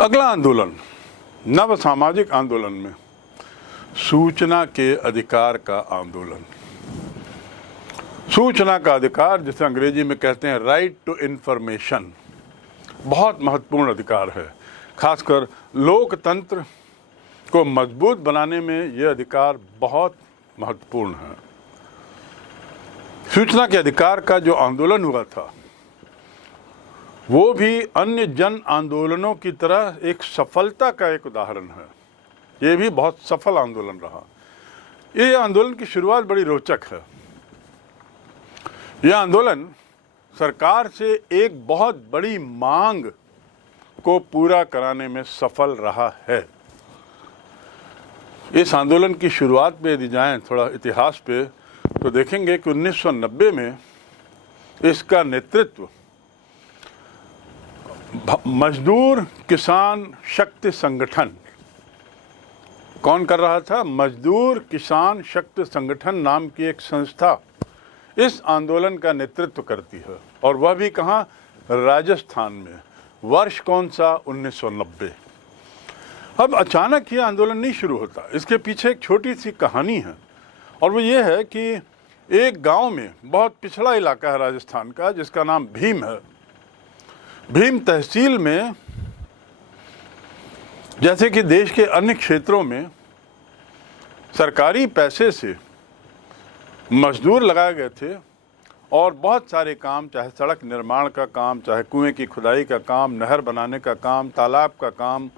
अगला आंदोलन नव सामाजिक आंदोलन में सूचना के अधिकार का आंदोलन। सूचना का अधिकार, जिसे अंग्रेजी में कहते हैं राइट टू इंफॉर्मेशन, बहुत महत्वपूर्ण अधिकार है। खासकर लोकतंत्र को मजबूत बनाने में यह अधिकार बहुत महत्वपूर्ण है। सूचना के अधिकार का जो आंदोलन हुआ था वो भी अन्य जन आंदोलनों की तरह एक सफलता का एक उदाहरण है। ये भी बहुत सफल आंदोलन रहा। ये आंदोलन की शुरुआत बड़ी रोचक है। यह आंदोलन सरकार से एक बहुत बड़ी मांग को पूरा कराने में सफल रहा है। इस आंदोलन की शुरुआत पे यदि जाएं थोड़ा इतिहास पे, तो देखेंगे कि 1990 में इसका नेतृत्व मजदूर किसान शक्ति संगठन कौन कर रहा था? मजदूर किसान शक्ति संगठन नाम की एक संस्था इस आंदोलन का नेतृत्व करती है। और वह भी कहाँ? राजस्थान में। वर्ष कौन सा? 1990। अब अचानक ये आंदोलन नहीं शुरू होता। इसके पीछे एक छोटी सी कहानी है, और वो ये है कि एक गांव में, बहुत पिछड़ा इलाका है राजस्थान का, जिसका नाम भीम है। भीम तहसील में, जैसे कि देश के अन्य क्षेत्रों में, सरकारी पैसे से मजदूर लगाए गए थे और बहुत सारे काम, चाहे सड़क निर्माण का काम, चाहे कुएं की खुदाई का काम, नहर बनाने का काम, तालाब का काम,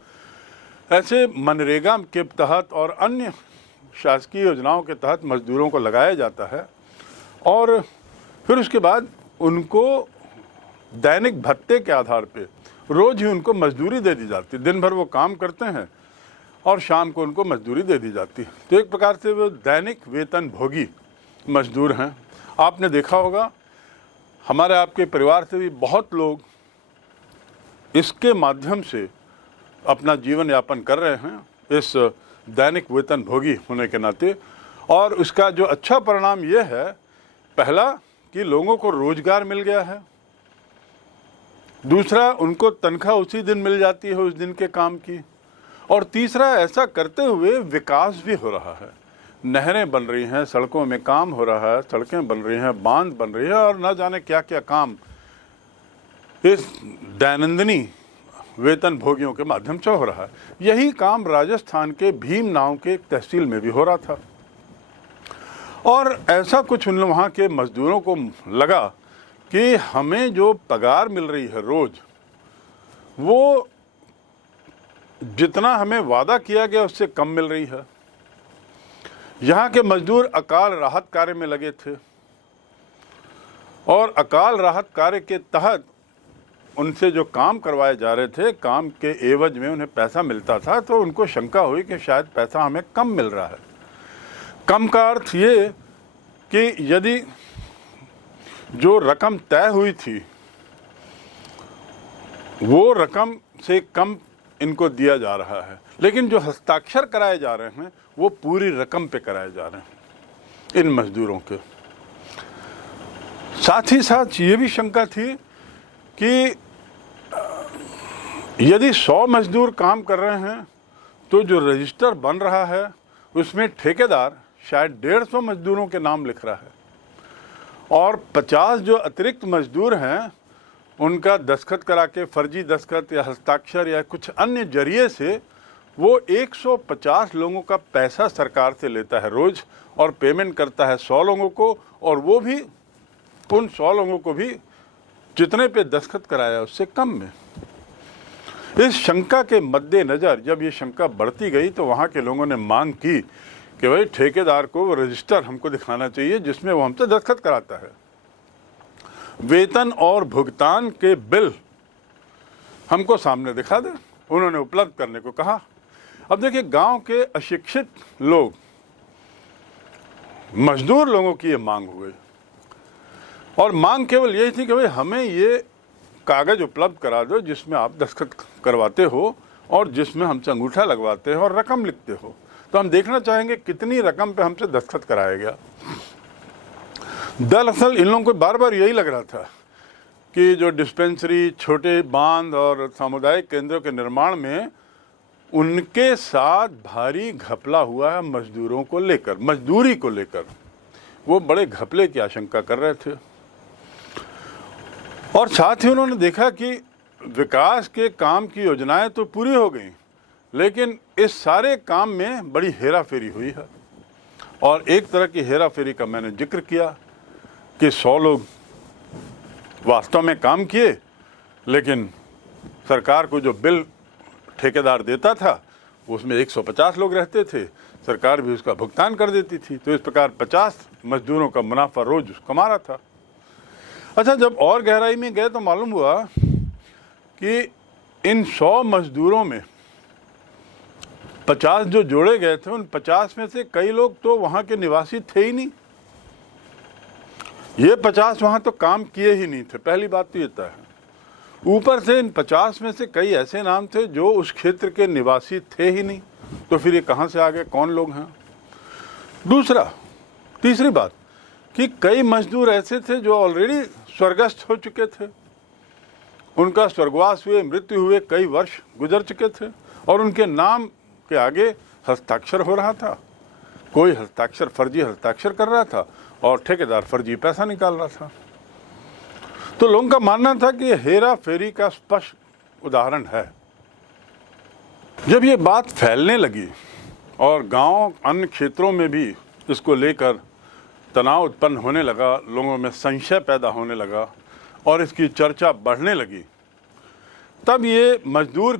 ऐसे मनरेगा के तहत और अन्य शासकीय योजनाओं के तहत मजदूरों को लगाया जाता है। और फिर उसके बाद उनको दैनिक भत्ते के आधार पे रोज ही उनको मजदूरी दे दी जाती। दिन भर वो काम करते हैं और शाम को उनको मजदूरी दे दी जाती। तो एक प्रकार से वो दैनिक वेतन भोगी मजदूर हैं। आपने देखा होगा, हमारे आपके परिवार से भी बहुत लोग इसके माध्यम से अपना जीवन यापन कर रहे हैं, इस दैनिक वेतन भोगी होने के नाते। और उसका जो अच्छा परिणाम ये है, पहला कि लोगों को रोजगार मिल गया है, दूसरा उनको तनख्वाह उसी दिन मिल जाती है उस दिन के काम की, और तीसरा ऐसा करते हुए विकास भी हो रहा है। नहरें बन रही हैं, सड़कों में काम हो रहा है, सड़कें बन रही हैं, बांध बन रही है, और न जाने क्या क्या काम इस दैनंदिनी वेतन भोगियों के माध्यम से हो रहा है। यही काम राजस्थान के भीम नाम के एक तहसील में भी हो रहा था। और ऐसा कुछ उन वहाँ के मजदूरों को लगा कि हमें जो पगार मिल रही है रोज, वो जितना हमें वादा किया गया उससे कम मिल रही है। यहाँ के मजदूर अकाल राहत कार्य में लगे थे, और अकाल राहत कार्य के तहत उनसे जो काम करवाए जा रहे थे, काम के एवज में उन्हें पैसा मिलता था। तो उनको शंका हुई कि शायद पैसा हमें कम मिल रहा है। कम का अर्थ ये कि यदि जो रकम तय हुई थी वो रकम से कम इनको दिया जा रहा है, लेकिन जो हस्ताक्षर कराए जा रहे हैं वो पूरी रकम पे कराए जा रहे हैं इन मजदूरों के। साथ ही साथ ये भी शंका थी कि यदि 100 मजदूर काम कर रहे हैं तो जो रजिस्टर बन रहा है उसमें ठेकेदार शायद 150 मजदूरों के नाम लिख रहा है, और 50 जो अतिरिक्त मजदूर हैं उनका दस्तखत करा के, फर्जी दस्तखत या हस्ताक्षर या कुछ अन्य जरिए से, वो 150 लोगों का पैसा सरकार से लेता है रोज, और पेमेंट करता है 100 लोगों को, और वो भी उन 100 लोगों को भी जितने पे दस्तखत कराया उससे कम में। इस शंका के मद्देनजर जब ये शंका बढ़ती गई तो वहाँ के लोगों ने मांग की कि भाई ठेकेदार को वो रजिस्टर हमको दिखाना चाहिए जिसमें वो हमसे दस्तखत कराता है। वेतन और भुगतान के बिल हमको सामने दिखा दे। उन्होंने उपलब्ध करने को कहा। अब देखिए, गांव के अशिक्षित लोग, मजदूर लोगों की ये मांग हो गई, और मांग केवल यही थी कि भाई हमें ये कागज उपलब्ध करा दो जिसमें आप दस्तखत करवाते हो और जिसमें हमसे अंगूठा लगवाते हो और रकम लिखते हो। तो हम देखना चाहेंगे कितनी रकम पे हमसे दस्तखत कराया गया। दरअसल इन लोगों को बार बार यही लग रहा था कि जो डिस्पेंसरी, छोटे बांध और सामुदायिक केंद्रों के निर्माण में उनके साथ भारी घपला हुआ है मजदूरों को लेकर, मजदूरी को लेकर। वो बड़े घपले की आशंका कर रहे थे। और साथ ही उन्होंने देखा कि विकास के काम की योजनाएं तो पूरी हो गई, लेकिन इस सारे काम में बड़ी हेरा फेरी हुई है। और एक तरह की हेरा फेरी का मैंने जिक्र किया कि 100 लोग वास्तव में काम किए, लेकिन सरकार को जो बिल ठेकेदार देता था उसमें 150 लोग रहते थे, सरकार भी उसका भुगतान कर देती थी। तो इस प्रकार 50 मजदूरों का मुनाफा रोज कमा रहा था। अच्छा, जब और गहराई में गए तो मालूम हुआ कि इन 100 मजदूरों में 50 जो जोड़े गए थे, उन 50 में से कई लोग तो वहाँ के निवासी थे ही नहीं। ये 50 वहाँ तो काम किए ही नहीं थे, पहली बात तो ये तय है। ऊपर से इन 50 में से कई ऐसे नाम थे जो उस क्षेत्र के निवासी थे ही नहीं। तो फिर ये कहाँ से आ गए, कौन लोग हैं? तीसरी बात कि कई मजदूर ऐसे थे जो ऑलरेडी स्वर्गस्थ हो चुके थे, उनका स्वर्गवास हुए, मृत्यु हुए कई वर्ष गुजर चुके थे, और उनके नाम के आगे हस्ताक्षर हो रहा था। कोई हस्ताक्षर, फर्जी हस्ताक्षर कर रहा था और ठेकेदार फर्जी पैसा निकाल रहा था। तो लोगों का मानना था कि यह हेरा फेरी का स्पष्ट उदाहरण है। जब ये बात फैलने लगी और गांव, अन्य क्षेत्रों में भी इसको लेकर तनाव उत्पन्न होने लगा, लोगों में संशय पैदा होने लगा और इसकी चर्चा बढ़ने लगी, तब ये मजदूर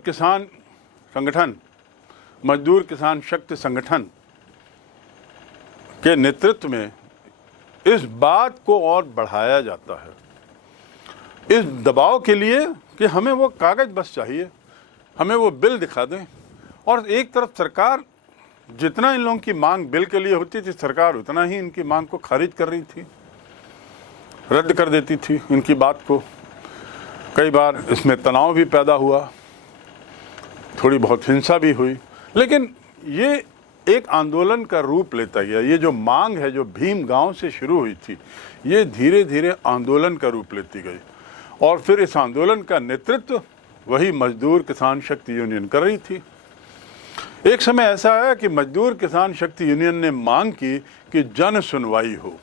किसान शक्ति संगठन के नेतृत्व में इस बात को और बढ़ाया जाता है, इस दबाव के लिए कि हमें वो कागज बस चाहिए, हमें वो बिल दिखा दें। और एक तरफ सरकार जितना इन लोगों की मांग बिल के लिए होती थी, सरकार उतना ही इनकी मांग को खारिज कर रही थी, रद्द कर देती थी इनकी बात को। कई बार इसमें तनाव भी पैदा हुआ, थोड़ी बहुत हिंसा भी हुई, लेकिन ये एक आंदोलन का रूप लेता गया। ये जो मांग है, जो भीम गांव से शुरू हुई थी, ये धीरे धीरे आंदोलन का रूप लेती गई। और फिर इस आंदोलन का नेतृत्व वही मजदूर किसान शक्ति यूनियन कर रही थी। एक समय ऐसा आया कि मजदूर किसान शक्ति यूनियन ने मांग की कि जन सुनवाई हो।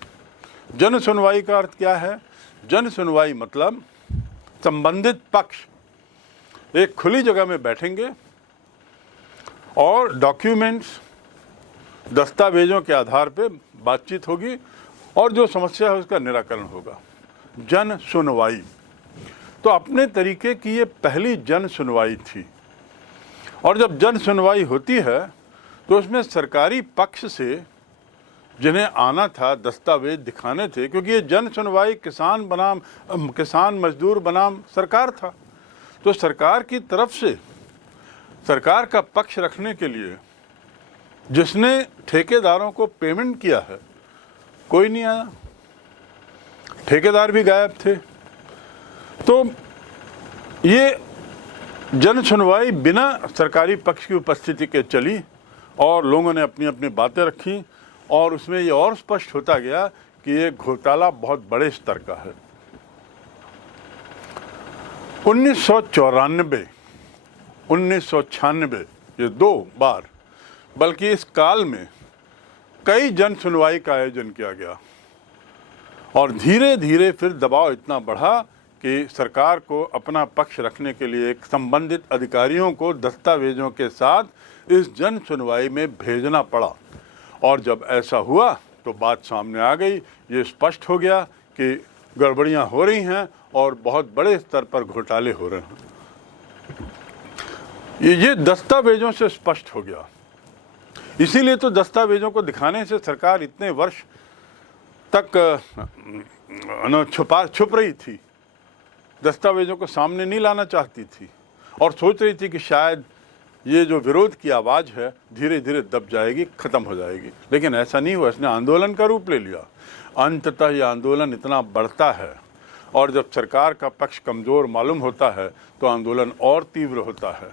जन सुनवाई का अर्थ क्या है? जन सुनवाई मतलब संबंधित पक्ष एक खुली जगह में बैठेंगे और डॉक्यूमेंट्स, दस्तावेजों के आधार पर बातचीत होगी और जो समस्या है उसका निराकरण होगा। जन सुनवाई। तो अपने तरीके की ये पहली जन सुनवाई थी। और जब जन सुनवाई होती है तो उसमें सरकारी पक्ष से जिन्हें आना था, दस्तावेज दिखाने थे, क्योंकि ये जन सुनवाई किसान मजदूर बनाम सरकार था। तो सरकार की तरफ से सरकार का पक्ष रखने के लिए जिसने ठेकेदारों को पेमेंट किया है, कोई नहीं आया, ठेकेदार भी गायब थे। तो ये जन सुनवाई बिना सरकारी पक्ष की उपस्थिति के चली और लोगों ने अपनी अपनी बातें रखी, और उसमें ये और स्पष्ट होता गया कि ये घोटाला बहुत बड़े स्तर का है। 1994, 1996, ये 2 बार, बल्कि इस काल में कई जन सुनवाई का आयोजन किया गया। और धीरे धीरे फिर दबाव इतना बढ़ा कि सरकार को अपना पक्ष रखने के लिए एक संबंधित अधिकारियों को दस्तावेजों के साथ इस जन सुनवाई में भेजना पड़ा। और जब ऐसा हुआ तो बात सामने आ गई, ये स्पष्ट हो गया कि गड़बड़ियां हो रही हैं और बहुत बड़े स्तर पर घोटाले हो रहे हैं। ये दस्तावेजों से स्पष्ट हो गया। इसीलिए तो दस्तावेजों को दिखाने से सरकार इतने वर्ष तक छुप रही थी, दस्तावेजों को सामने नहीं लाना चाहती थी और सोच रही थी कि शायद ये जो विरोध की आवाज़ है धीरे धीरे दब जाएगी, ख़त्म हो जाएगी। लेकिन ऐसा नहीं हुआ, इसने आंदोलन का रूप ले लिया। अंततः ये आंदोलन इतना बढ़ता है और जब सरकार का पक्ष कमज़ोर मालूम होता है तो आंदोलन और तीव्र होता है।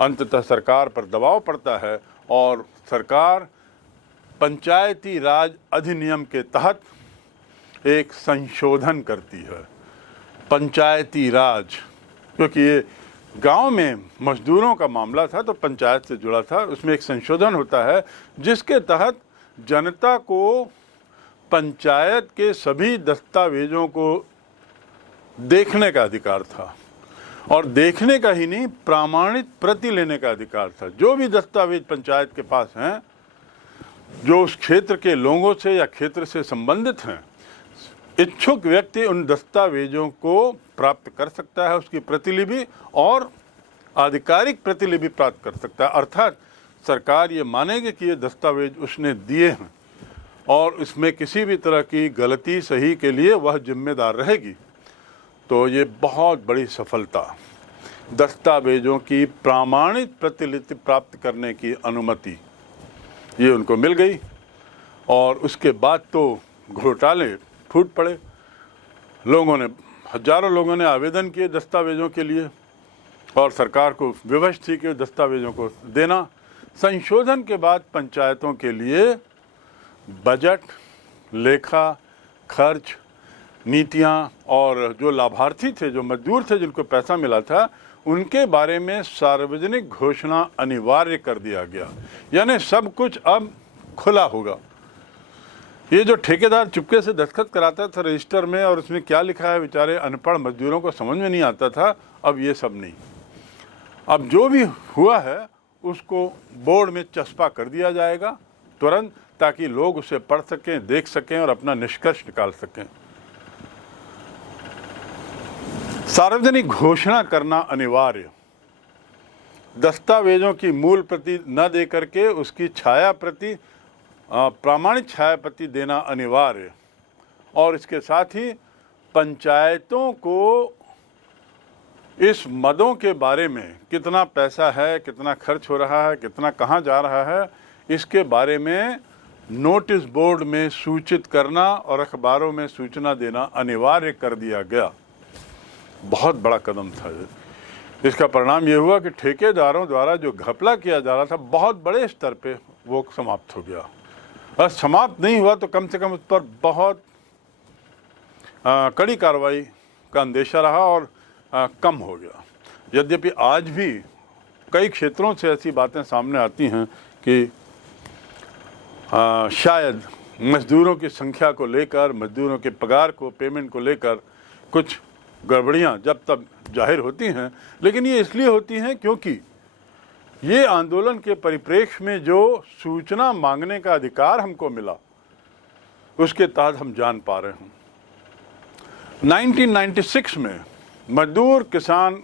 अंततः सरकार पर दबाव पड़ता है और सरकार पंचायती राज अधिनियम के तहत एक संशोधन करती है पंचायती राज, क्योंकि ये गांव में मजदूरों का मामला था तो पंचायत से जुड़ा था। उसमें एक संशोधन होता है जिसके तहत जनता को पंचायत के सभी दस्तावेजों को देखने का अधिकार था, और देखने का ही नहीं, प्रामाणिक प्रति लेने का अधिकार था। जो भी दस्तावेज पंचायत के पास हैं, जो उस क्षेत्र के लोगों से या क्षेत्र से संबंधित हैं, इच्छुक व्यक्ति उन दस्तावेजों को प्राप्त कर सकता है, उसकी प्रतिलिपि और आधिकारिक प्रतिलिपि प्राप्त कर सकता है। अर्थात सरकार ये मानेगी कि ये दस्तावेज उसने दिए हैं और इसमें किसी भी तरह की गलती सही के लिए वह जिम्मेदार रहेगी। तो ये बहुत बड़ी सफलता, दस्तावेजों की प्रामाणिक प्रतिलिपि प्राप्त करने की अनुमति ये उनको मिल गई। और उसके बाद तो घोटाले फूट पड़े। हजारों लोगों ने आवेदन किए दस्तावेजों के लिए और सरकार को विवश थी कि दस्तावेजों को देना। संशोधन के बाद पंचायतों के लिए बजट, लेखा, खर्च, नीतियां और जो लाभार्थी थे, जो मजदूर थे जिनको पैसा मिला था, उनके बारे में सार्वजनिक घोषणा अनिवार्य कर दिया गया। यानी सब कुछ अब खुला होगा। ये जो ठेकेदार चुपके से दस्तखत कराता था रजिस्टर में और उसमें क्या लिखा है, बेचारे अनपढ़ मजदूरों को समझ में नहीं आता था, अब ये सब नहीं। अब जो भी हुआ है उसको बोर्ड में चस्पा कर दिया जाएगा तुरंत, ताकि लोग उसे पढ़ सकें, देख सकें और अपना निष्कर्ष निकाल सकें। सार्वजनिक घोषणा करना अनिवार्य, दस्तावेजों की मूल प्रति न दे करके उसकी छाया प्रति, प्रामाणिक छाया प्रति देना अनिवार्य। और इसके साथ ही पंचायतों को इस मदों के बारे में, कितना पैसा है, कितना खर्च हो रहा है, कितना कहाँ जा रहा है, इसके बारे में नोटिस बोर्ड में सूचित करना और अखबारों में सूचना देना अनिवार्य कर दिया गया। बहुत बड़ा कदम था। इसका परिणाम ये हुआ कि ठेकेदारों द्वारा जो घपला किया जा रहा था बहुत बड़े स्तर पे, वो समाप्त हो गया। और समाप्त नहीं हुआ तो कम से कम उस पर बहुत कड़ी कार्रवाई का अंदेशा रहा और कम हो गया। यद्यपि आज भी कई क्षेत्रों से ऐसी बातें सामने आती हैं कि शायद मजदूरों की संख्या को लेकर, मजदूरों के पगार को, पेमेंट को लेकर कुछ गड़बड़ियां जब तब जाहिर होती हैं, लेकिन ये इसलिए होती हैं क्योंकि ये आंदोलन के परिप्रेक्ष्य में जो सूचना मांगने का अधिकार हमको मिला, उसके तहत हम जान पा रहे हैं। 1996 में मजदूर किसान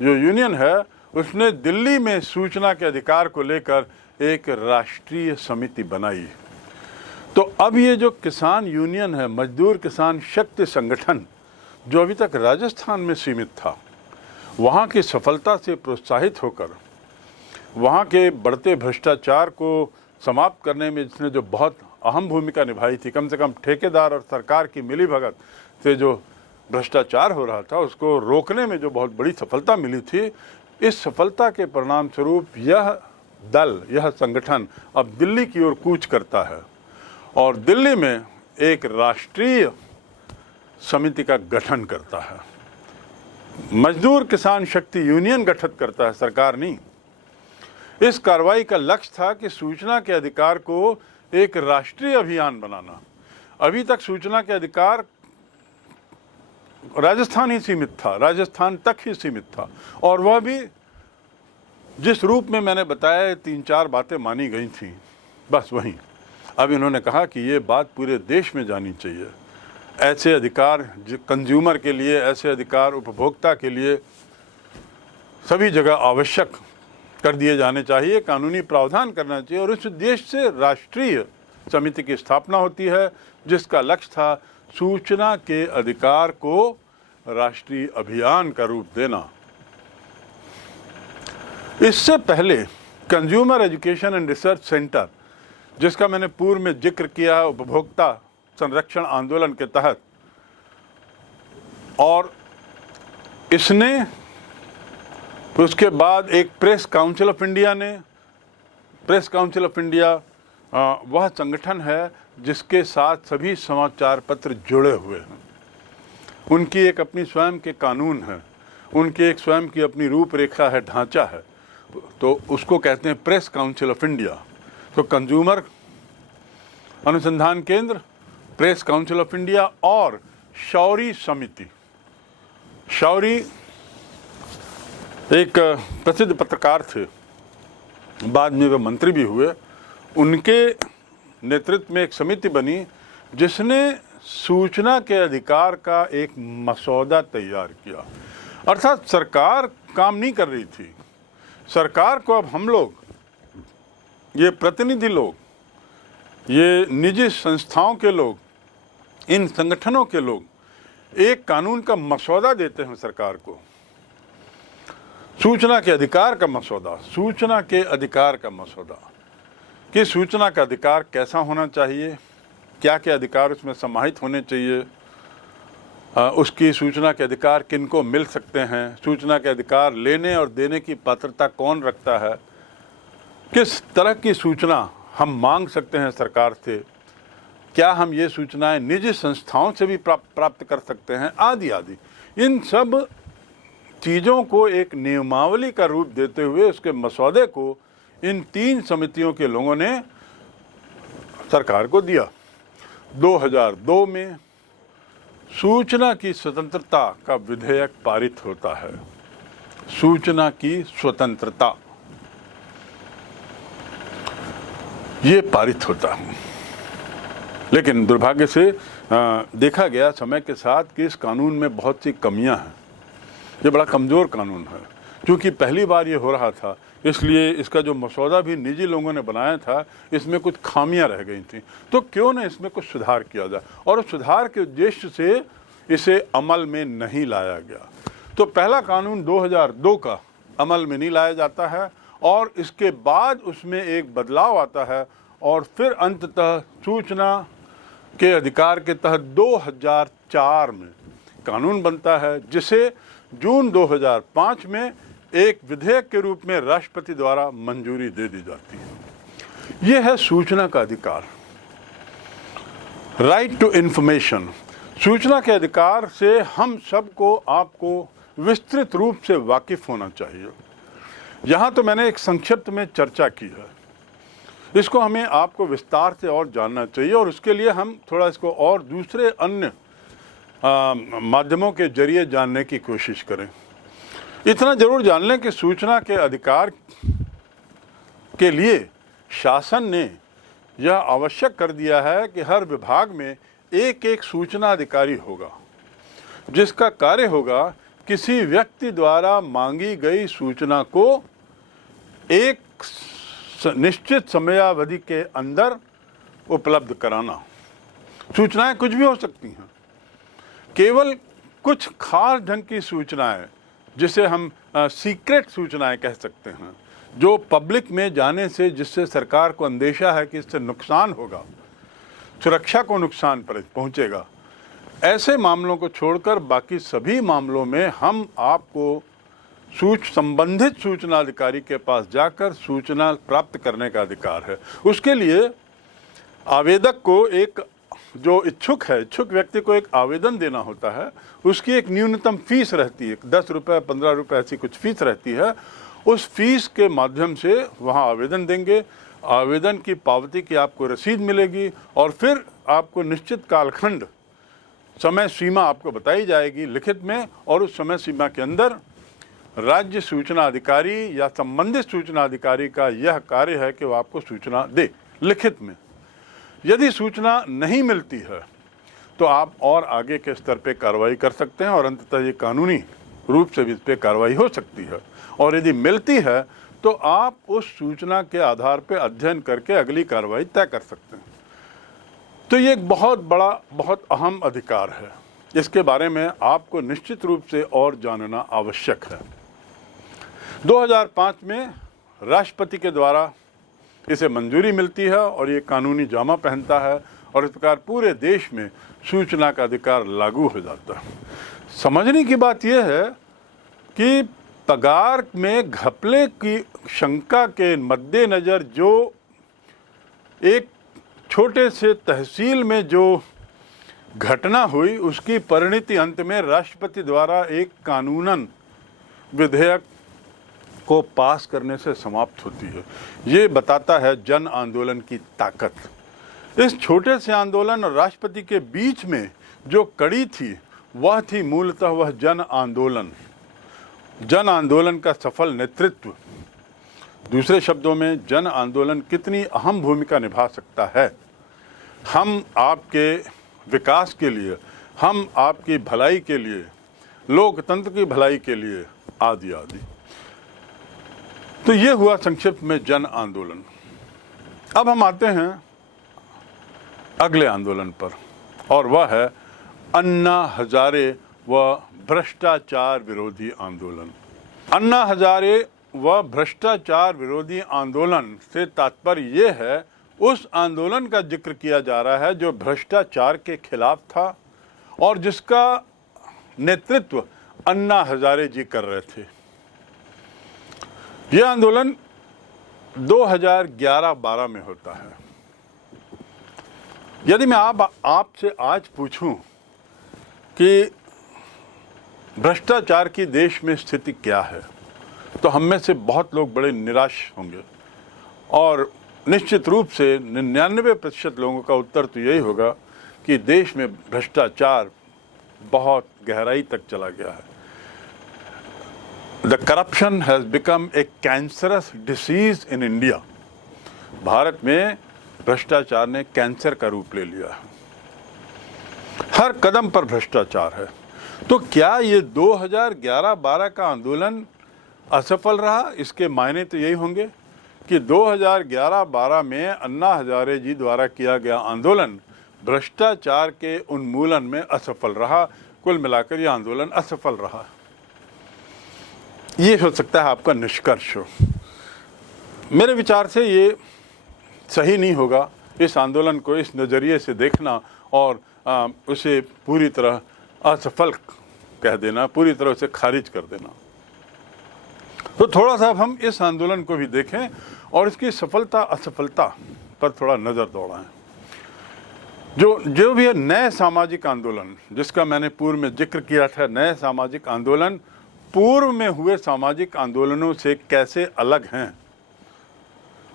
जो यूनियन है, उसने दिल्ली में सूचना के अधिकार को लेकर एक राष्ट्रीय समिति बनाई। तो अब ये जो किसान यूनियन है, मजदूर किसान शक्ति संगठन, जो अभी तक राजस्थान में सीमित था, वहाँ की सफलता से प्रोत्साहित होकर वहाँ के बढ़ते भ्रष्टाचार को समाप्त करने में जिसने जो बहुत अहम भूमिका निभाई थी, कम से कम ठेकेदार और सरकार की मिलीभगत से जो भ्रष्टाचार हो रहा था उसको रोकने में जो बहुत बड़ी सफलता मिली थी, इस सफलता के परिणाम स्वरूप यह दल, यह संगठन अब दिल्ली की ओर कूच करता है और दिल्ली में एक राष्ट्रीय समिति का गठन करता है। मजदूर किसान शक्ति यूनियन गठित करता है, सरकार नहीं। इस कार्रवाई का लक्ष्य था कि सूचना के अधिकार को एक राष्ट्रीय अभियान बनाना। अभी तक सूचना के अधिकार राजस्थान ही सीमित था, राजस्थान तक ही सीमित था, और वह भी जिस रूप में मैंने बताया 3-4 बातें मानी गई थी, बस वहीं। अब इन्होंने कहा कि ये बात पूरे देश में जानी चाहिए। ऐसे अधिकार कंज्यूमर के लिए, ऐसे अधिकार उपभोक्ता के लिए सभी जगह आवश्यक कर दिए जाने चाहिए, कानूनी प्रावधान करना चाहिए। और इस उद्देश्य से राष्ट्रीय समिति की स्थापना होती है, जिसका लक्ष्य था सूचना के अधिकार को राष्ट्रीय अभियान का रूप देना। इससे पहले consumer education and research centre, जिसका मैंने पूर्व में जिक्र किया है उपभोक्ता संरक्षण आंदोलन के तहत, और इसने उसके बाद एक प्रेस काउंसिल ऑफ इंडिया ने, प्रेस काउंसिल ऑफ इंडिया वह संगठन है जिसके साथ सभी समाचार पत्र जुड़े हुए हैं उनकी एक अपनी स्वयं के कानून है, उनकी एक स्वयं की अपनी रूपरेखा है, ढांचा है। तो उसको कहते हैं प्रेस काउंसिल ऑफ इंडिया। तो कंज्यूमर अनुसंधान केंद्र, प्रेस काउंसिल ऑफ इंडिया और शौरी समिति। शौरी एक प्रसिद्ध पत्रकार थे, बाद में वे मंत्री भी हुए। उनके नेतृत्व में एक समिति बनी जिसने सूचना के अधिकार का एक मसौदा तैयार किया। अर्थात सरकार काम नहीं कर रही थी। सरकार को अब हम लोग, ये प्रतिनिधि लोग, ये निजी संस्थाओं के लोग, इन संगठनों के लोग एक कानून का मसौदा देते हैं सरकार को, सूचना के अधिकार का मसौदा, सूचना के अधिकार का मसौदा कि सूचना का अधिकार कैसा होना चाहिए, क्या क्या अधिकार उसमें समाहित होने चाहिए, उसकी सूचना के अधिकार किनको मिल सकते हैं, सूचना के अधिकार लेने और देने की पात्रता कौन रखता है, किस तरह की सूचना हम मांग सकते हैं सरकार से, क्या हम ये सूचनाएं निजी संस्थाओं से भी प्राप्त कर सकते हैं, आदि आदि। इन सब चीज़ों को एक नियमावली का रूप देते हुए उसके मसौदे को इन 3 समितियों के लोगों ने सरकार को दिया। 2002 में सूचना की स्वतंत्रता का विधेयक पारित होता है। सूचना की स्वतंत्रता ये पारित होता है, लेकिन दुर्भाग्य से देखा गया समय के साथ कि इस कानून में बहुत सी कमियां हैं। ये बड़ा कमज़ोर कानून है। क्योंकि पहली बार ये हो रहा था, इसलिए इसका जो मसौदा भी निजी लोगों ने बनाया था, इसमें कुछ खामियां रह गई थी। तो क्यों न इसमें कुछ सुधार किया जाए, और उस सुधार के उद्देश्य से इसे अमल में नहीं लाया गया। तो पहला कानून 2002 का अमल में नहीं लाया जाता है, और इसके बाद उसमें एक बदलाव आता है, और फिर अंततः सूचना के अधिकार के तहत 2004 में कानून बनता है, जिसे जून 2005 में एक विधेयक के रूप में राष्ट्रपति द्वारा मंजूरी दे दी जाती है। यह है सूचना का अधिकार, राइट टू इंफॉर्मेशन। सूचना के अधिकार से हम सबको, आपको विस्तृत रूप से वाकिफ होना चाहिए। यहाँ तो मैंने एक संक्षिप्त में चर्चा की है, इसको हमें आपको विस्तार से और जानना चाहिए, और उसके लिए हम थोड़ा इसको और दूसरे अन्य माध्यमों के जरिए जानने की कोशिश करें। इतना जरूर जान लें कि सूचना के अधिकार के लिए शासन ने यह आवश्यक कर दिया है कि हर विभाग में एक एक सूचना अधिकारी होगा, जिसका कार्य होगा किसी व्यक्ति द्वारा मांगी गई सूचना को एक निश्चित समयावधि के अंदर उपलब्ध कराना। सूचनाएं कुछ भी हो सकती हैं, केवल कुछ खास ढंग की सूचनाएं, जिसे हम सीक्रेट सूचनाएं कह सकते हैं, जो पब्लिक में जाने से जिससे सरकार को अंदेशा है कि इससे नुकसान होगा, सुरक्षा को नुकसान पहुंचेगा, ऐसे मामलों को छोड़कर बाकी सभी मामलों में हम आपको संबंधित सूचना अधिकारी के पास जाकर सूचना प्राप्त करने का अधिकार है। उसके लिए आवेदक को, एक जो इच्छुक है, इच्छुक व्यक्ति को एक आवेदन देना होता है। उसकी एक न्यूनतम फीस रहती है, 10 रुपये 15 रुपये ऐसी कुछ फीस रहती है। उस फीस के माध्यम से वहाँ आवेदन देंगे, आवेदन की पावती की आपको रसीद मिलेगी, और फिर आपको निश्चित कालखंड, समय सीमा आपको बताई जाएगी लिखित में, और उस समय सीमा के अंदर राज्य सूचना अधिकारी या संबंधित सूचना अधिकारी का यह कार्य है कि वो आपको सूचना दे लिखित में। यदि सूचना नहीं मिलती है तो आप और आगे के स्तर पे कार्रवाई कर सकते हैं, और अंततः ये कानूनी रूप से भी इस पर कार्रवाई हो सकती है। और यदि मिलती है तो आप उस सूचना के आधार पे अध्ययन करके अगली कार्रवाई तय कर सकते हैं। तो ये एक बहुत बड़ा, बहुत अहम अधिकार है। इसके बारे में आपको निश्चित रूप से और जानना आवश्यक है। 2005 में राष्ट्रपति के द्वारा इसे मंजूरी मिलती है और ये कानूनी जामा पहनता है, और इस प्रकार पूरे देश में सूचना का अधिकार लागू हो जाता है। समझने की बात यह है कि पगार में घपले की शंका के मद्देनज़र जो एक छोटे से तहसील में जो घटना हुई, उसकी परिणति अंत में राष्ट्रपति द्वारा एक कानूनन विधेयक को पास करने से समाप्त होती है। ये बताता है जन आंदोलन की ताकत। इस छोटे से आंदोलन और राष्ट्रपति के बीच में जो कड़ी थी वह थी मूलतः वह जन आंदोलन का सफल नेतृत्व। दूसरे शब्दों में, जन आंदोलन कितनी अहम भूमिका निभा सकता है हम आपके विकास के लिए, हम आपकी भलाई के लिए, लोकतंत्र की भलाई के लिए, आदि आदि। तो ये हुआ संक्षिप्त में जन आंदोलन। अब हम आते हैं अगले आंदोलन पर, और वह है अन्ना हजारे व भ्रष्टाचार विरोधी आंदोलन। अन्ना हजारे व भ्रष्टाचार विरोधी आंदोलन से तात्पर्य ये है, उस आंदोलन का जिक्र किया जा रहा है जो भ्रष्टाचार के खिलाफ था और जिसका नेतृत्व अन्ना हजारे जी कर रहे थे। यह आंदोलन 2011-12 में होता है। यदि मैं आपसे आज पूछूं कि भ्रष्टाचार की देश में स्थिति क्या है, तो हम में से बहुत लोग बड़े निराश होंगे और निश्चित रूप से 99% लोगों का उत्तर तो यही होगा कि देश में भ्रष्टाचार बहुत गहराई तक चला गया है। The corruption has become a cancerous disease in India. Bharat में भ्रष्टाचार ने कैंसर का रूप ले लिया है। हर कदम पर भ्रष्टाचार है। तो क्या ये 2011-12 का आंदोलन असफल रहा? इसके मायने तो यही होंगे कि 2011-12 में अन्ना हजारे जी द्वारा किया गया आंदोलन भ्रष्टाचार के उन्मूलन में असफल रहा। कुल मिलाकर यह आंदोलन असफल रहा। ये हो सकता है आपका निष्कर्ष हो। मेरे विचार से ये सही नहीं होगा इस आंदोलन को इस नज़रिए से देखना और उसे पूरी तरह असफल कह देना, पूरी तरह से खारिज कर देना। तो थोड़ा सा अब हम इस आंदोलन को भी देखें और इसकी सफलता असफलता पर थोड़ा नज़र दौड़ाएं। जो भी है नए सामाजिक आंदोलन, जिसका मैंने पूर्व में जिक्र किया था, नए सामाजिक आंदोलन पूर्व में हुए सामाजिक आंदोलनों से कैसे अलग हैं,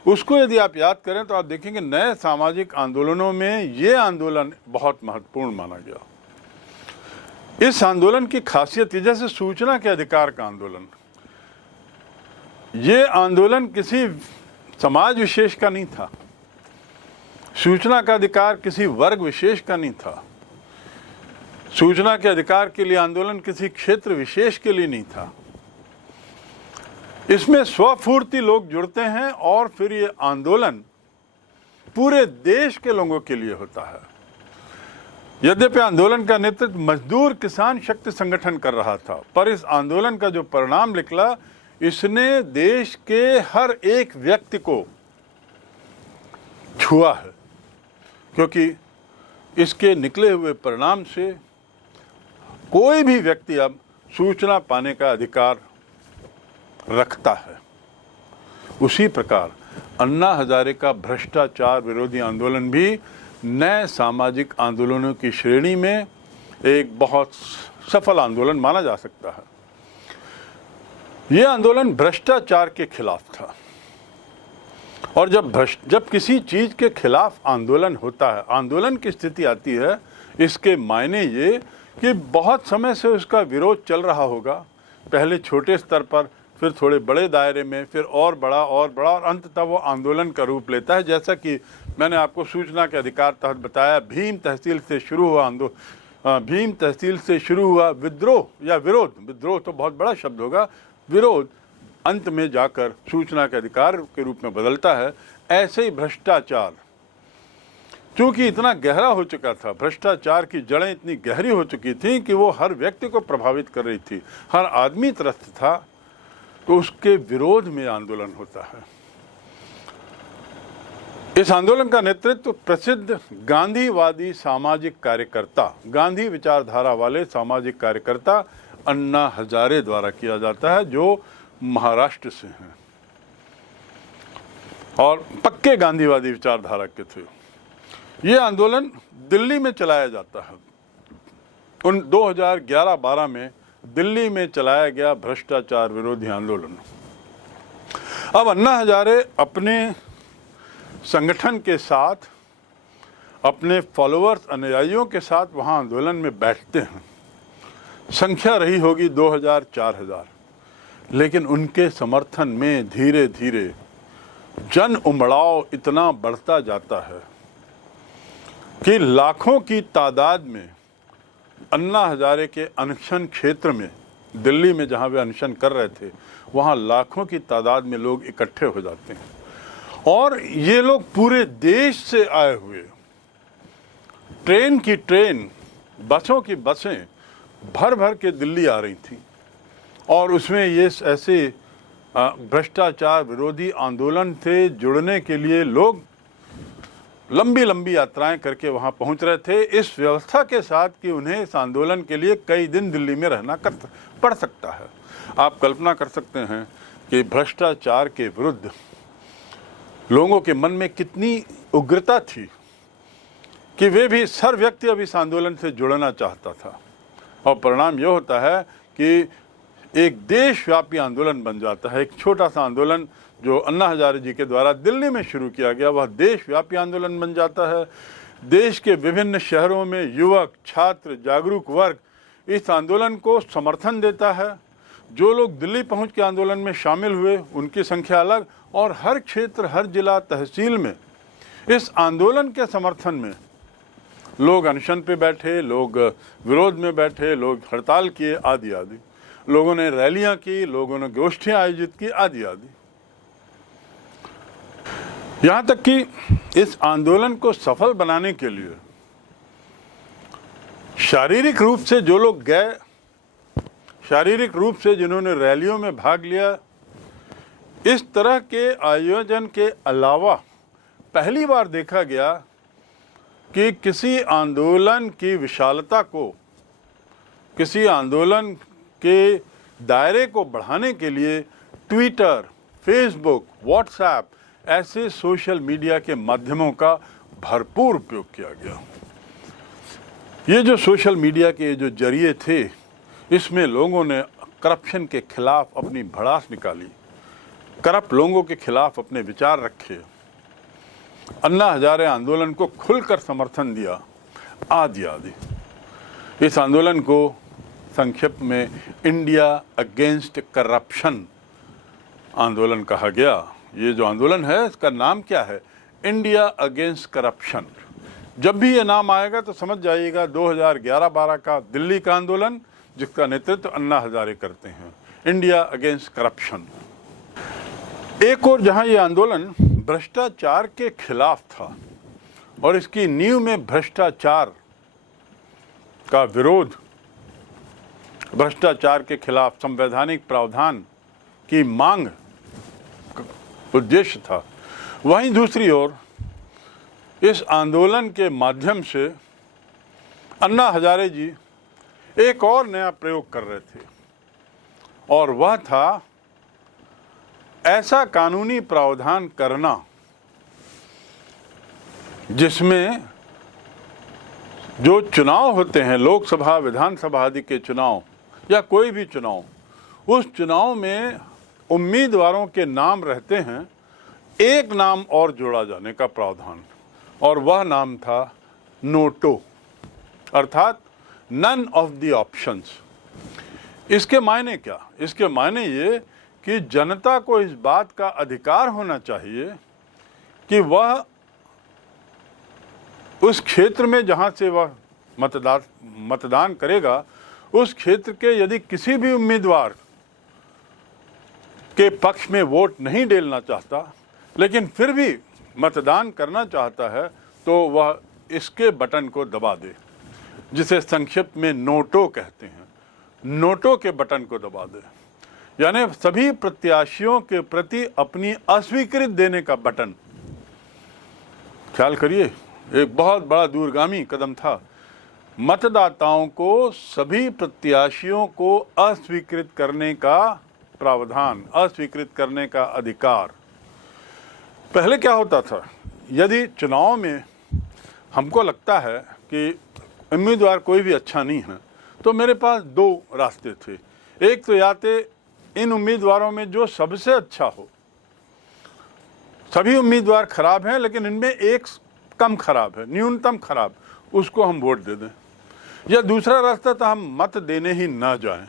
उसको यदि आप याद करें तो आप देखेंगे नए सामाजिक आंदोलनों में ये आंदोलन बहुत महत्वपूर्ण माना गया। इस आंदोलन की खासियत जैसे सूचना के अधिकार का आंदोलन, ये आंदोलन किसी समाज विशेष का नहीं था। सूचना का अधिकार किसी वर्ग विशेष का नहीं था। सूचना के अधिकार के लिए आंदोलन किसी क्षेत्र विशेष के लिए नहीं था। इसमें स्वफूर्ति लोग जुड़ते हैं और फिर ये आंदोलन पूरे देश के लोगों के लिए होता है। यद्यपि आंदोलन का नेतृत्व मजदूर किसान शक्ति संगठन कर रहा था, पर इस आंदोलन का जो परिणाम निकला, इसने देश के हर एक व्यक्ति को छुआ है, क्योंकि इसके निकले हुए परिणाम से कोई भी व्यक्ति अब सूचना पाने का अधिकार रखता है। उसी प्रकार अन्ना हजारे का भ्रष्टाचार विरोधी आंदोलन भी नए सामाजिक आंदोलनों की श्रेणी में एक बहुत सफल आंदोलन माना जा सकता है। यह आंदोलन भ्रष्टाचार के खिलाफ था, और जब किसी चीज के खिलाफ आंदोलन होता है, आंदोलन की स्थिति आती है, इसके मायने ये कि बहुत समय से उसका विरोध चल रहा होगा, पहले छोटे स्तर पर, फिर थोड़े बड़े दायरे में, फिर और बड़ा और अंततः वो आंदोलन का रूप लेता है। जैसा कि मैंने आपको सूचना के अधिकार तहत बताया, भीम तहसील से शुरू हुआ विद्रोह या विरोध तो बहुत बड़ा शब्द होगा, विरोध अंत में जाकर सूचना के अधिकार के रूप में बदलता है। ऐसे ही भ्रष्टाचार चूंकि इतना गहरा हो चुका था, भ्रष्टाचार की जड़ें इतनी गहरी हो चुकी थी कि वो हर व्यक्ति को प्रभावित कर रही थी, हर आदमी त्रस्त था, तो उसके विरोध में आंदोलन होता है। इस आंदोलन का नेतृत्व प्रसिद्ध गांधीवादी सामाजिक कार्यकर्ता, गांधी विचारधारा वाले सामाजिक कार्यकर्ता अन्ना हजारे द्वारा किया जाता है, जो महाराष्ट्र से हैं और पक्के गांधीवादी विचारधारा के थे। ये आंदोलन दिल्ली में चलाया जाता है। उन 2011-12 में दिल्ली में चलाया गया भ्रष्टाचार विरोधी आंदोलन। अब अन्ना हजारे अपने संगठन के साथ, अपने फॉलोअर्स, अनुयायियों के साथ वहाँ आंदोलन में बैठते हैं। संख्या रही होगी 2000-4000, लेकिन उनके समर्थन में धीरे धीरे जन उमड़ाव इतना बढ़ता जाता है कि लाखों की तादाद में अन्ना हजारे के अनशन क्षेत्र में, दिल्ली में जहाँ वे अनशन कर रहे थे, वहाँ लाखों की तादाद में लोग इकट्ठे हो जाते हैं। और ये लोग पूरे देश से आए हुए, ट्रेन की ट्रेन, बसों की बसें भर भर के दिल्ली आ रही थी। और उसमें ये ऐसे भ्रष्टाचार विरोधी आंदोलन थे, जुड़ने के लिए लोग लंबी लंबी यात्राएं करके वहां पहुंच रहे थे, इस व्यवस्था के साथ कि उन्हें इस आंदोलन के लिए कई दिन दिल्ली में रहना पड़ सकता है। आप कल्पना कर सकते हैं कि भ्रष्टाचार के विरुद्ध लोगों के मन में कितनी उग्रता थी कि वे भी, हर व्यक्ति अब इस आंदोलन से जुड़ना चाहता था। और परिणाम यह होता है कि एक देशव्यापी आंदोलन बन जाता है। एक छोटा सा आंदोलन जो अन्ना हजारे जी के द्वारा दिल्ली में शुरू किया गया, वह देशव्यापी आंदोलन बन जाता है। देश के विभिन्न शहरों में युवक, छात्र, जागरूक वर्ग इस आंदोलन को समर्थन देता है। जो लोग दिल्ली पहुंच के आंदोलन में शामिल हुए, उनकी संख्या अलग, और हर क्षेत्र, हर जिला, तहसील में इस आंदोलन के समर्थन में लोग अनशन पे बैठे, लोग विरोध में बैठे, लोग हड़ताल किए, आदि आदि। लोगों ने रैलियां की, लोगों ने गोष्ठियां आयोजित की, आदि आदि। यहां तक कि इस आंदोलन को सफल बनाने के लिए शारीरिक रूप से जो लोग गए, शारीरिक रूप से जिन्होंने रैलियों में भाग लिया, इस तरह के आयोजन के अलावा पहली बार देखा गया कि किसी आंदोलन की विशालता को, किसी आंदोलन के दायरे को बढ़ाने के लिए ट्विटर, फेसबुक, व्हाट्सएप ऐसे सोशल मीडिया के माध्यमों का भरपूर उपयोग किया गया। ये जो सोशल मीडिया के जो जरिए थे, इसमें लोगों ने करप्शन के खिलाफ अपनी भड़ास निकाली, करप्ट लोगों के खिलाफ अपने विचार रखे, अन्ना हजारे आंदोलन को खुलकर समर्थन दिया, आदि आदि। इस आंदोलन को संक्षिप्त में इंडिया अगेंस्ट करप्शन आंदोलन कहा गया। ये जो आंदोलन है, इसका नाम क्या है? India against corruption. जब भी ये नाम आएगा तो समझ जाइएगा 2011-12 का दिल्ली का आंदोलन, जिसका नेतृत्व अन्ना हजारे करते हैं, इंडिया अगेंस्ट करप्शन। एक और जहां ये आंदोलन भ्रष्टाचार के खिलाफ था और इसकी नींव में भ्रष्टाचार का विरोध, भ्रष्टाचार के खिलाफ संवैधानिक प्रावधान की मांग उद्देश्य था, वहीं दूसरी ओर इस आंदोलन के माध्यम से अन्ना हजारे जी एक और नया प्रयोग कर रहे थे, और वह था ऐसा कानूनी प्रावधान करना जिसमें जो चुनाव होते हैं, लोकसभा, विधानसभा आदि के चुनाव या कोई भी चुनाव, उस चुनाव में उम्मीदवारों के नाम रहते हैं, एक नाम और जोड़ा जाने का प्रावधान, और वह नाम था नोटो, अर्थात नन ऑफ द ऑप्शंस। इसके मायने क्या? इसके मायने ये कि जनता को इस बात का अधिकार होना चाहिए कि वह उस क्षेत्र में जहां से वह मतदान करेगा, उस क्षेत्र के यदि किसी भी उम्मीदवार के पक्ष में वोट नहीं डालना चाहता, लेकिन फिर भी मतदान करना चाहता है, तो वह इसके बटन को दबा दे, जिसे संक्षिप्त में नोटो कहते हैं। नोटो के बटन को दबा दे, यानी सभी प्रत्याशियों के प्रति अपनी अस्वीकृति देने का बटन। ख्याल करिए, एक बहुत बड़ा दूरगामी कदम था। मतदाताओं को, सभी प्रत्याशियों को अस्वीकृत करने का प्रावधान, अस्वीकृत करने का अधिकार। पहले क्या होता था, यदि चुनाव में हमको लगता है कि उम्मीदवार कोई भी अच्छा नहीं है, तो मेरे पास दो रास्ते थे। एक तो या तो इन उम्मीदवारों में जो सबसे अच्छा हो, सभी उम्मीदवार खराब हैं लेकिन इनमें एक कम खराब है, न्यूनतम खराब, उसको हम वोट दे दें, या दूसरा रास्ता था हम मत देने ही ना जाएं।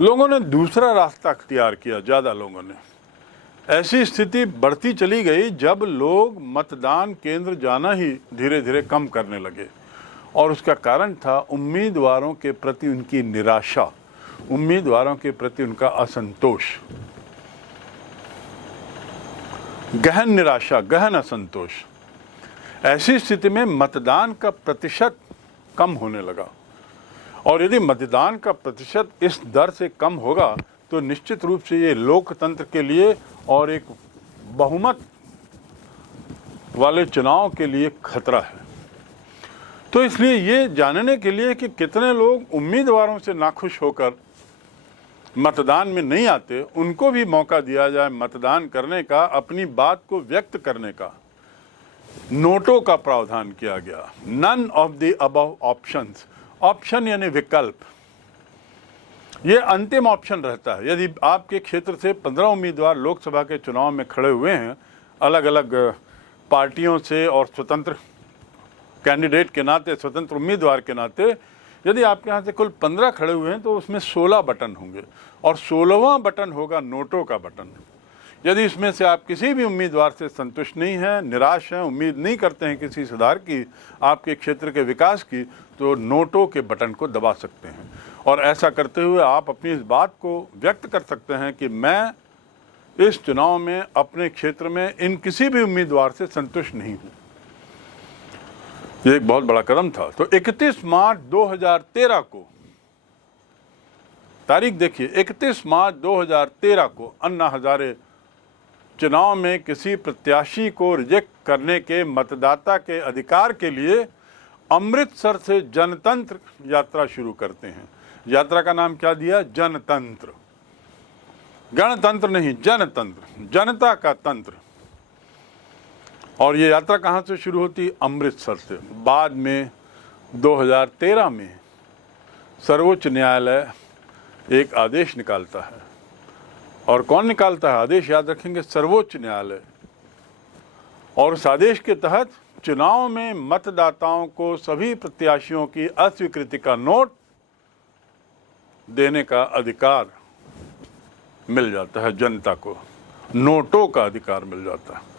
लोगों ने दूसरा रास्ता अख्तियार किया, ज़्यादा लोगों ने। ऐसी स्थिति बढ़ती चली गई जब लोग मतदान केंद्र जाना ही धीरे धीरे कम करने लगे, और उसका कारण था उम्मीदवारों के प्रति उनकी निराशा, उम्मीदवारों के प्रति उनका असंतोष, गहन निराशा, गहन असंतोष। ऐसी स्थिति में मतदान का प्रतिशत कम होने लगा, और यदि मतदान का प्रतिशत इस दर से कम होगा तो निश्चित रूप से ये लोकतंत्र के लिए और एक बहुमत वाले चुनाव के लिए खतरा है। तो इसलिए ये जानने के लिए कि कितने लोग उम्मीदवारों से नाखुश होकर मतदान में नहीं आते, उनको भी मौका दिया जाए मतदान करने का, अपनी बात को व्यक्त करने का, नोटों का प्रावधान किया गया। None of the above options, option यानी विकल्प, ये अंतिम ऑप्शन रहता है। यदि आपके क्षेत्र से 15 उम्मीदवार लोकसभा के चुनाव में खड़े हुए हैं, अलग अलग पार्टियों से और स्वतंत्र कैंडिडेट के नाते, स्वतंत्र उम्मीदवार के नाते, यदि आपके यहाँ से कुल 15 खड़े हुए हैं तो उसमें 16 बटन होंगे, और 16वां बटन होगा नोटों का बटन। यदि इसमें से आप किसी भी उम्मीदवार से संतुष्ट नहीं हैं, निराश हैं, उम्मीद नहीं करते हैं किसी सुधार की, आपके क्षेत्र के विकास की, तो नोटों के बटन को दबा सकते हैं, और ऐसा करते हुए आप अपनी इस बात को व्यक्त कर सकते हैं कि मैं इस चुनाव में अपने क्षेत्र में इन किसी भी उम्मीदवार से संतुष्ट नहीं हूँ। ये एक बहुत बड़ा कदम था। तो 31 मार्च 2013 को, तारीख देखिए, 31 मार्च 2013 को अन्ना हजारे चुनाव में किसी प्रत्याशी को रिजेक्ट करने के मतदाता के अधिकार के लिए अमृतसर से जनतंत्र यात्रा शुरू करते हैं। यात्रा का नाम क्या दिया? जनतंत्र। गणतंत्र नहीं, जनतंत्र, जनता का तंत्र। और ये यात्रा कहाँ से शुरू होती? अमृतसर से। बाद में 2013 में सर्वोच्च न्यायालय एक आदेश निकालता है, और कौन निकालता है आदेश? याद रखेंगे, सर्वोच्च न्यायालय। और उस आदेश के तहत चुनाव में मतदाताओं को सभी प्रत्याशियों की अस्वीकृति का नोट देने का अधिकार मिल जाता है, जनता को नोटों का अधिकार मिल जाता है।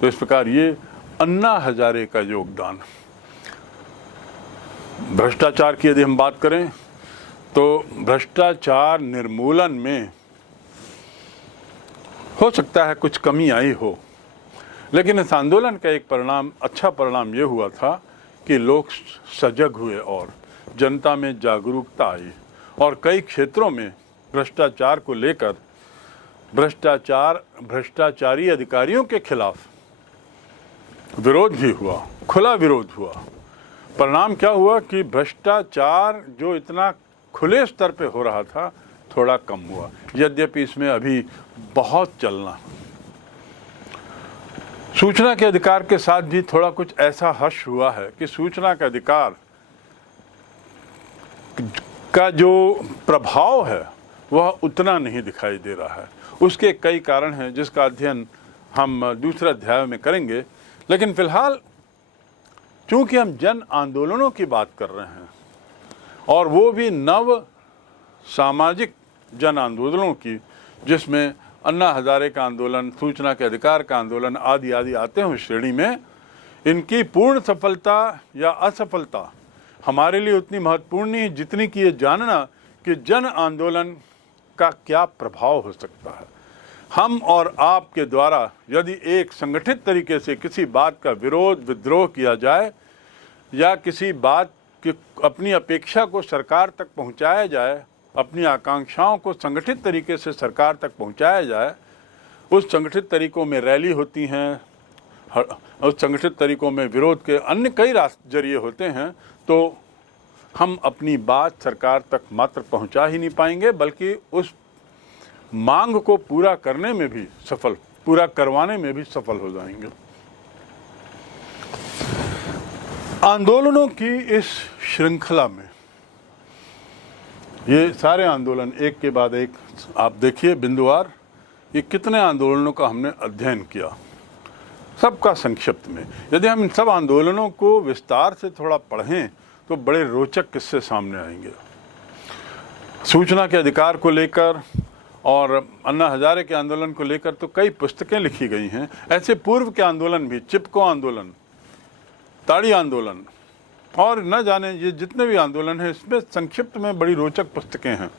तो इस प्रकार ये अन्ना हजारे का योगदान। भ्रष्टाचार की यदि हम बात करें तो भ्रष्टाचार निर्मूलन में हो सकता है कुछ कमी आई हो, लेकिन इस आंदोलन का एक परिणाम, अच्छा परिणाम ये हुआ था कि लोग सजग हुए और जनता में जागरूकता आई, और कई क्षेत्रों में भ्रष्टाचार को लेकर भ्रष्टाचारी अधिकारियों के खिलाफ विरोध भी हुआ, खुला विरोध हुआ। परिणाम क्या हुआ कि भ्रष्टाचार जो इतना खुले स्तर पे हो रहा था थोड़ा कम हुआ, यद्यपि इसमें अभी बहुत चलना। सूचना के अधिकार के साथ भी थोड़ा कुछ ऐसा हर्ष हुआ है कि सूचना के अधिकार का जो प्रभाव है वह उतना नहीं दिखाई दे रहा है। उसके कई कारण हैं जिसका अध्ययन हम दूसरे अध्याय में करेंगे, लेकिन फिलहाल चूंकि हम जन आंदोलनों की बात कर रहे हैं, और वो भी नव सामाजिक जन आंदोलनों की, जिसमें अन्ना हजारे का आंदोलन, सूचना के अधिकार का आंदोलन आदि आदि आते हैं उस श्रेणी में, इनकी पूर्ण सफलता या असफलता हमारे लिए उतनी महत्वपूर्ण नहीं जितनी कि ये जानना कि जन आंदोलन का क्या प्रभाव हो सकता है। हम और आपके द्वारा यदि एक संगठित तरीके से किसी बात का विरोध, विद्रोह किया जाए, या किसी बात की अपनी अपेक्षा को सरकार तक पहुंचाया जाए, अपनी आकांक्षाओं को संगठित तरीके से सरकार तक पहुंचाया जाए, उस संगठित तरीकों में रैली होती हैं, उस संगठित तरीकों में विरोध के अन्य कई जरिए होते हैं, तो हम अपनी बात सरकार तक मात्र पहुंचा ही नहीं पाएंगे, बल्कि उस मांग को पूरा करने में भी सफल, पूरा करवाने में भी सफल हो जाएंगे। आंदोलनों की इस श्रृंखला में ये सारे आंदोलन एक के बाद एक आप देखिए बिंदुवार, ये कितने आंदोलनों का हमने अध्ययन किया, सबका संक्षिप्त में। यदि हम इन सब आंदोलनों को विस्तार से थोड़ा पढ़ें तो बड़े रोचक किस्से सामने आएंगे। सूचना के अधिकार को लेकर और अन्ना हजारे के आंदोलन को लेकर तो कई पुस्तकें लिखी गई हैं। ऐसे पूर्व के आंदोलन भी, चिपको आंदोलन, ताड़ी आंदोलन और न जाने ये जितने भी आंदोलन हैं, इसमें संक्षिप्त में बड़ी रोचक पुस्तकें हैं।